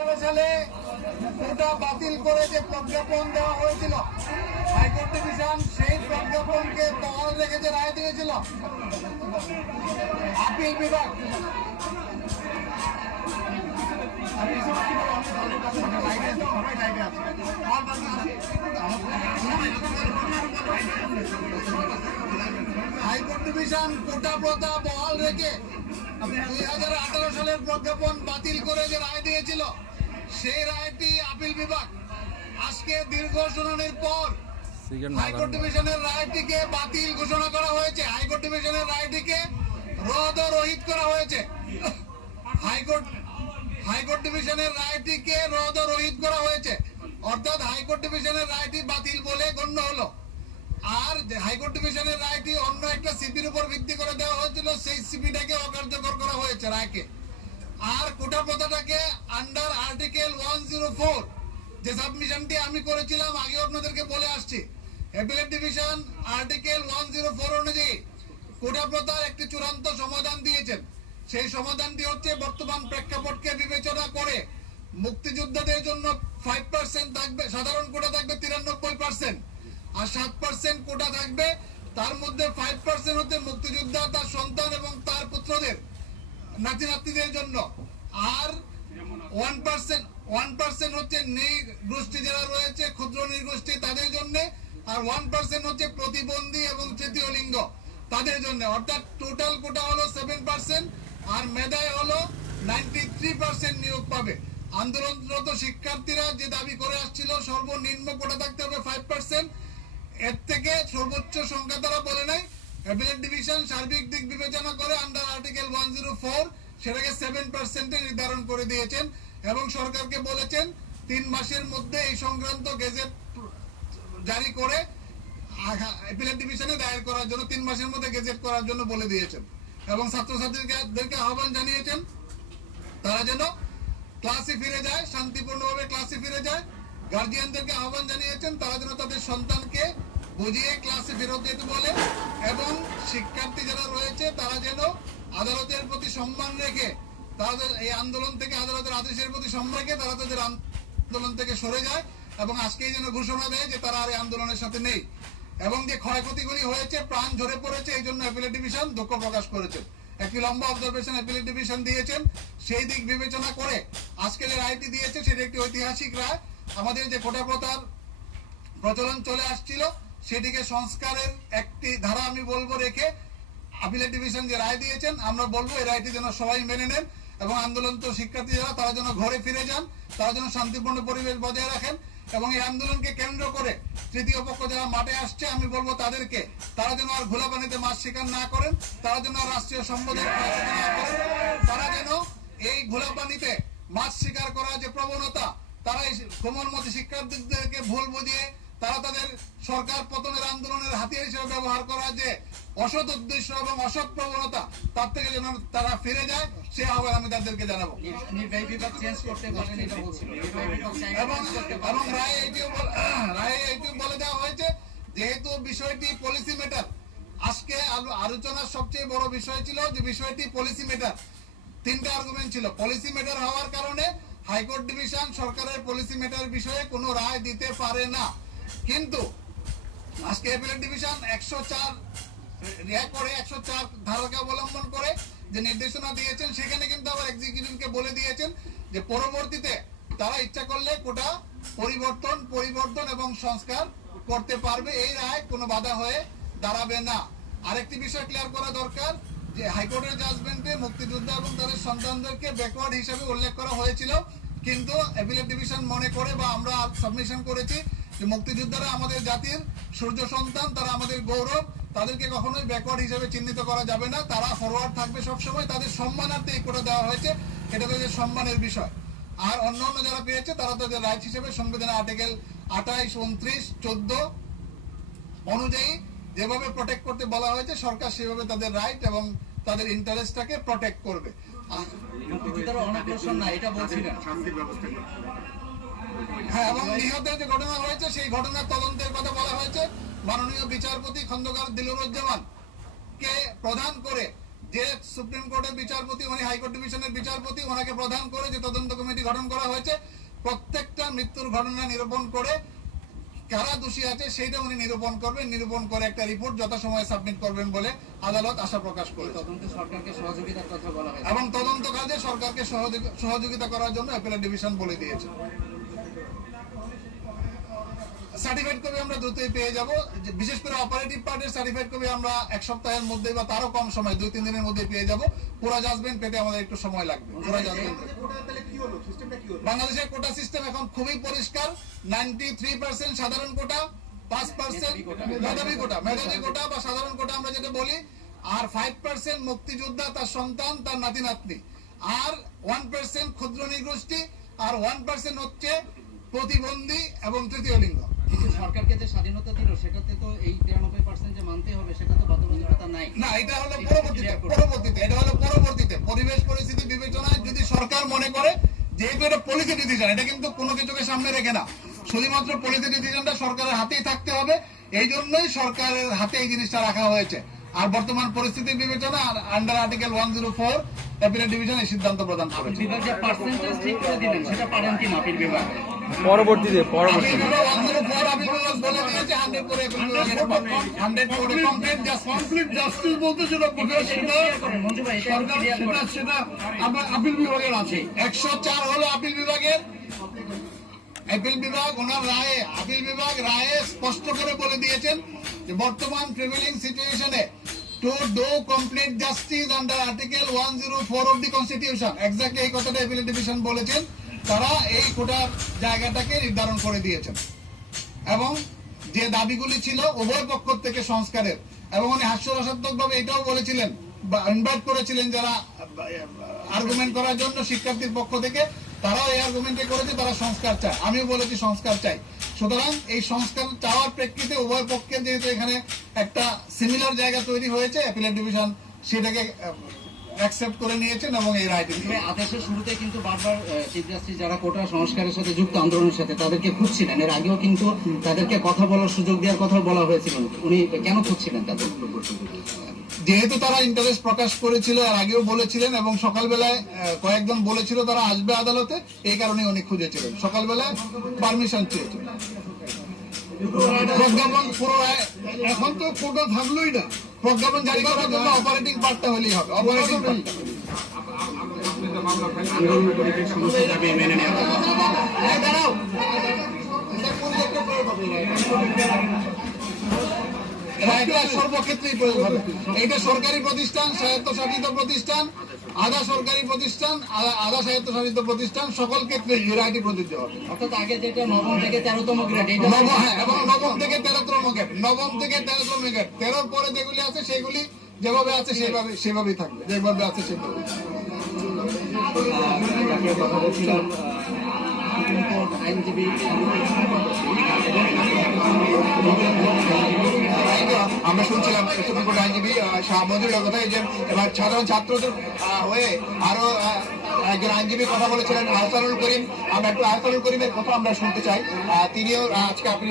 সালে ওটা বাতিল করে যে প্রজ্ঞাপন দেওয়া হয়েছিল হাইকোর্ট ডিভিশন সেই প্রজ্ঞাপনকে বহাল রেখে যে রায় দিয়েছিল আপিল বিভাগ হাইকোর্ট ডিভিশন কোটা প্রথা বহাল রেখে 2018 সালের প্রজ্ঞাপন বাতিল করে যে রায় দিয়েছিল সেই রায়টি আপিল বিভাগ আজকে দীর্ঘ শুনানির পর হাইকোর্ট ডিভিশনের রায়টিকে বাতিল ঘোষণা করা হয়েছে। হাইকোর্ট ডিভিশনের রায়টিকে রদ ও রহিত করা হয়েছে। হাইকোর্ট ডিভিশনের রায়টিকে রদ ও রহিত করা হয়েছে, অর্থাৎ হাইকোর্ট ডিভিশনের রায়টি বাতিল বলে গণ্য হলো। আর হাইকোর্ট ডিভিশনের রায়টি অন্য একটা সিপির উপর ভিত্তি করে দেওয়া হয়েছিল, সেই সিপিটাকে অকার্যকর করা হয়েছে রায়কে। আর কোটা প্রথাটাকে আন্ডার আর্টিকেল 104 যে সাবমিশনটি আমি করেছিলাম আগে আপনাদেরকে বলে আসছি, অ্যাপিলেট ডিভিশন আর্টিকেল 104 অনুযায়ী কোটা প্রথার একটি চূড়ান্ত সমাধান দিয়েছেন। সেই সমাধানটি হচ্ছে বর্তমান প্রেক্ষাপটকে বিবেচনা করে মুক্তিযোদ্ধাদের জন্য 5% থাকবে, সাধারণ কোটা থাকবে 93%, আর 7% কোটা থাকবে। তার মধ্যে 5% হচ্ছে মুক্তিযোদ্ধা, তার সন্তান এবং তার পুত্রদের নাতি নাতনিদের জন্য, আর 1% হচ্ছে নৃগোষ্ঠী যারা রয়েছে, ক্ষুদ্র নৃগোষ্ঠী তাদের জন্য, আর 1% হচ্ছে প্রতিবন্ধী এবং তৃতীয় লিঙ্গ তাদের জন্য। অর্থাৎ টোটাল কোটা হলো 7%, আর মেধায় হলো 93% নিয়োগ পাবে। আন্দোলনরত শিক্ষার্থীরা যে দাবি করে আসছিল সর্বনিম্ন কোটা থাকতে হবে 5%, এর থেকে সর্বোচ্চ সংখ্যা তারা বলে নাই। অ্যাপিলেট ডিভিশন সার্বিক দিক বিবেচনা করে আন্ডার আর্টিকেল 104 সেটাকে 7% নির্ধারণ করে দিয়েছেন এবং সরকারকে বলেছেন 3 মাসের মধ্যে এই সংক্রান্ত গেজেট জারি করে অ্যাপিলেট ডিভিশনে দায়ের করার জন্য 3 মাসের মধ্যে গেজেট করার জন্য বলে দিয়েছেন এবং ছাত্রছাত্রীদেরকে আহ্বান জানিয়েছেন তারা যেন ক্লাসে ফিরে যায়, শান্তিপূর্ণভাবে ক্লাসে ফিরে যায়। গার্জিয়ানদেরকে আহ্বান জানিয়েছেন তারা যেন তাদের সন্তানকে বুঝিয়ে ক্লাসে ফেরত যেতে বলে এবং শিক্ষার্থী যারা রয়েছে তারা যেন আদালতের প্রতি সম্মান রেখে তাদের এই আন্দোলন থেকে, আদালতের আদেশের প্রতি সম্মান রেখে তারা তাদের আন্দোলন থেকে সরে যায় এবং আজকেই যেন ঘোষণা দেয় যে তারা আর এই আন্দোলনের সাথে নেই। এবং যে ক্ষয়ক্ষতিগুলি হয়েছে, প্রাণ ঝরে পড়েছে, এই জন্য অ্যাপিলেট ডিভিশন দুঃখ প্রকাশ করেছে। একটি লম্বা অবজারভেশন অ্যাপিলেট ডিভিশন দিয়েছেন, সেই দিক বিবেচনা করে আজকে যে রায়টি দিয়েছে সেটি একটি ঐতিহাসিক রায়। আমাদের যে কোটা প্রথার প্রচলন চলে আসছিল সেটিকে সংস্কারের একটি ধারা আমি বলবো রেখে অ্যাপিলেট ডিভিশন যে রায় দিয়েছেন আমরা বলবো এই রায়টি যেন সবাই মেনে নেন এবং আন্দোলনরত শিক্ষার্থী যারা তারা যেন ঘরে ফিরে যান, তারা যেন শান্তিপূর্ণ পরিবেশ বজায় রাখেন এবং এই আন্দোলনকে কেন্দ্র করে তৃতীয় পক্ষ যারা মাঠে আসছে আমি বলবো তাদেরকে তারা যেন আর ঘোলা পানিতে মাছ শিকার না করেন, তারা যেন আর রাষ্ট্রীয় সম্পদের না করেন, তারা যেন এই ঘোলা পানিতে মাছ শিকার করার যে প্রবণতা, তারা এই কোমলমতি শিক্ষার্থীদেরকে ভুল বুঝিয়ে তারা তাদের সরকার পতনের আন্দোলনের হাতিয়ার হিসেবে ব্যবহার করার যে অসৎ উদ্দেশ্য এবং অসৎ প্রবণতা তার থেকে যেন তারা ফিরে যায় সে আহ্বান আমি তাদেরকে জানাবো। এবং রায়ে এইটিও বলে দেওয়া হয়েছে যেহেতু বিষয়টি পলিসি ম্যাটার, আজকে আলোচনার সবচেয়ে বড় বিষয় ছিল যে বিষয়টি পলিসি ম্যাটার। 3টা আর্গুমেন্ট ছিল। পলিসি ম্যাটার হওয়ার কারণে হাইকোর্ট ডিভিশন সরকারের পলিসি ম্যাটার বিষয়ে কোনো রায় দিতে পারে না, কিন্তু আজকে অ্যাপিলেট ডিভিশন 104 ধারাকে অবলম্বন করে যে নির্দেশনা দিয়েছেন সেখানে কিন্তু আবার এক্সিকিউটিভকে বলে দিয়েছেন যে পরবর্তীতে তারা ইচ্ছা করলে কোটা পরিবর্তন এবং সংস্কার করতে পারবে, এই রায় কোনো বাধা হয়ে দাঁড়াবে না। আরেকটি বিষয় ক্লিয়ার করা দরকার যে হাইকোর্টের জাজমেন্টে মুক্তিযোদ্ধা এবং তাদের সন্তানদেরকে ব্যাকওয়ার্ড হিসেবে উল্লেখ করা হয়েছিল, কিন্তু অ্যাপিলেট ডিভিশন মনে করে বা আমরা সাবমিশন করেছি যে মুক্তিযোদ্ধারা আমাদের জাতির সূর্য সন্তান, তারা আমাদের গৌরব, তাদেরকে কখনোই ব্যাকওয়ার্ড হিসেবে চিহ্নিত করা যাবে না, তারা ফরওয়ার্ড থাকবে সবসময়, তাদের সম্মানার্থে এই কোটা দেওয়া হয়েছে, এটা তাদের সম্মানের বিষয়। আর অন্যান্য যারা পেয়েছে তারা তাদের রাইট হিসেবে সংবিধানের আর্টিকেল 28, 29, 14 অনুযায়ী যেভাবে প্রোটেক্ট করতে বলা হয়েছে সরকার সেভাবে তাদের রাইট এবং তাদের ইন্টারেস্টটাকে প্রোটেক্ট করবে। হ্যাঁ, এবং নিহতের যে ঘটনা হয়েছে সেই ঘটনার তদন্তের কথা বলা হয়েছে। মাননীয় বিচারপতি খন্দকার দিলুরুজ্জামান কে প্রধান করে যে সুপ্রিম কোর্টের বিচারপতি, উনি হাইকোর্ট ডিভিশনের বিচারপতি, ওনাকে প্রধান করে যে তদন্ত কমিটি গঠন করা হয়েছে, প্রত্যেকটা মৃত্যুর ঘটনা নিরূপণ করে কারা দোষী আছে সেইটা উনি নিরূপণ করবেন, নিরূপণ করে একটা রিপোর্ট যথাসময়ে সাবমিট করবেন বলে আদালত আশা প্রকাশ করে। তদন্তে সরকারকে সহযোগিতার কথা বলা হয়েছে এবং তদন্ত কাজে সরকারকে সহযোগিতা করার জন্য অ্যাপিলেট ডিভিশন বলে দিয়েছে। সার্টিফাইড কপি আমরা দ্রুতই পেয়ে যাব, বিশেষ করে অপারেটিভ পার্টের সার্টিফাইড কপি আমরা এক সপ্তাহের মধ্যে বা তারও কম সময় 2-3 দিনের মধ্যে পেয়ে যাব। পুরো জাজমেন্ট পেতে আমাদের একটু সময় লাগবে। পুরো জাজমেন্ট বাংলাদেশের কোটা সিস্টেম এখন খুবই পরিষ্কার। 93% সাধারণ কোটা, 5% মেধাবী কোটা বা সাধারণ কোটা আমরা যেটা বলি, আর 5% মুক্তিযোদ্ধা, তার সন্তান, তার নাতি নাতনি, আর 1% ক্ষুদ্র নৃগোষ্ঠী, আর 1% হচ্ছে প্রতিবন্ধী এবং তৃতীয় লিঙ্গ। সরকারকে যে স্বাধীনতা দিল সেটাতে তো এই 93% যে মানতে হবে সেটা তো বাধ্যবাধকতা নাই। না, এটা হলো পরবর্তীতে পরিবেশ পরিস্থিতি বিবেচনায় যদি সরকার মনে করে, যেহেতু এটা পলিসি ডিসিশন, এটা কিন্তু কোনো কিছুকে সামনে রেখে না, শুধুমাত্র পলিসি ডিসিশনটা সরকারের হাতেই থাকতে হবে। এই জন্যই সরকারের হাতে এই জিনিসটা রাখা হয়েছে। আর বর্তমান পরিস্থিতির বিবেচনা আন্ডার আর্টিকেল 104 অ্যাপিলেট ডিভিশন এই সিদ্ধান্ত প্রদান করেছে। বিভাগ যে পার্সেন্টেজ ঠিক করে দিলেন সেটা পারেন কি আপিল বিভাগ? পরবর্তীতে বলে দিয়েছে 100 করে 100 করে কমপ্লিট জাস্টিস বলতে যেটা মঞ্জু ভাই সেটা আমরা আপিল বিভাগের আছে। 104 হলো আপিল বিভাগের। আপিল বিভাগ ওনার রায়ে, আপিল বিভাগ রায়ে স্পষ্ট করে বলে দিয়েছেন যে বর্তমান প্রিভেলিং সিচুয়েশনে to do complete justice under article 104 of the constitution, exactly এই কথাটা অ্যাপিলেট ডিভিশন বলেছেন। তারা এই কোটার জায়গাটাকে নির্ধারণ করে দিয়েছেন এবং যে দাবিগুলি ছিল উভয় পক্ষ থেকে সংস্কারের, এবং উনি হাস্যরসাত্মকভাবে এটাও বলেছিলেন বা ইনভাইট করেছিলেন যারা আর্গুমেন্ট করার জন্য শিক্ষার্থীর পক্ষ থেকে, তারাও এই আর্গুমেন্টে করেছে তারা সংস্কার চায়। আমিও বলেছি সংস্কার চাই। সুতরাং এই সংস্কার চাওয়ার প্রেক্ষিতে উভয় পক্ষের যেহেতু এখানে একটা সিমিলার জায়গা তৈরি হয়েছে, অ্যাপিলেট ডিভিশন সেটাকে অ্যাকসেপ্ট করে নিয়েছেন এবং এই রায়টি আদেশের শুরুতে কিন্তু বারবার চিফ জাস্টিস যারা কোটা সংস্কারের সাথে যুক্ত আন্দোলনের সাথে তাদেরকে খুঁজছিলেন। এর আগেও কিন্তু তাদেরকে কথা বলার সুযোগ দেওয়ার কথা বলা হয়েছিল। উনি কেন খুঁজছিলেন তাদের? যেহেতু তারা ইন্টারেস্ট প্রকাশ করেছিল, আর আগেও বলেছিলেন, এবং সকালবেলায় কয়েকজন বলেছিল তারা আসবে আদালতে, এই কারণে উনি খুঁজেছিলেন। সকালবেলায় পারমিশন চেয়েছিলেন। প্রজ্ঞাপন পুরো এখন তো কোটা থাকলোই না, প্রজ্ঞাপন জারি করার জন্য অপারেটিং পার্টটা হলেই হবে। অপারেটিং পার্টটা দাঁড়াও, সর্বক্ষেত্রেই প্রয়োগ হবে। এটা সরকারি প্রতিষ্ঠান, স্বায়ত্তশাসিত প্রতিষ্ঠান, আধা সরকারি প্রতিষ্ঠান, আধা স্বায়ত্তশাসিত প্রতিষ্ঠান, সকল ক্ষেত্রে এই রায়টি প্রযোজ্য হবে। অর্থাৎ আগে যেটা 9ম থেকে 13তম গ্রেড, এবং 9ম থেকে 13তম গ্রেড, 9ম থেকে 13তম গ্রেড, 13র পরে যেগুলি আছে সেগুলি যেভাবে আছে সেভাবেই থাকবে, যেভাবে আছে সেভাবে। কথা বলছিলাম আইনজীবী আমরা শুনছিলাম সুপ্রিম কোর্ট আইনজীবী শাহ মঞ্জুরের কথা, যে এবার সাধারণ ছাত্রদের হয়ে আরো একজন আইনজীবী কথা বলেছিলেন আহসানুল করিম। আমরা একটু আহসানুল করিমের কথা আমরা শুনতে চাই। তিনিও আজকে আপিল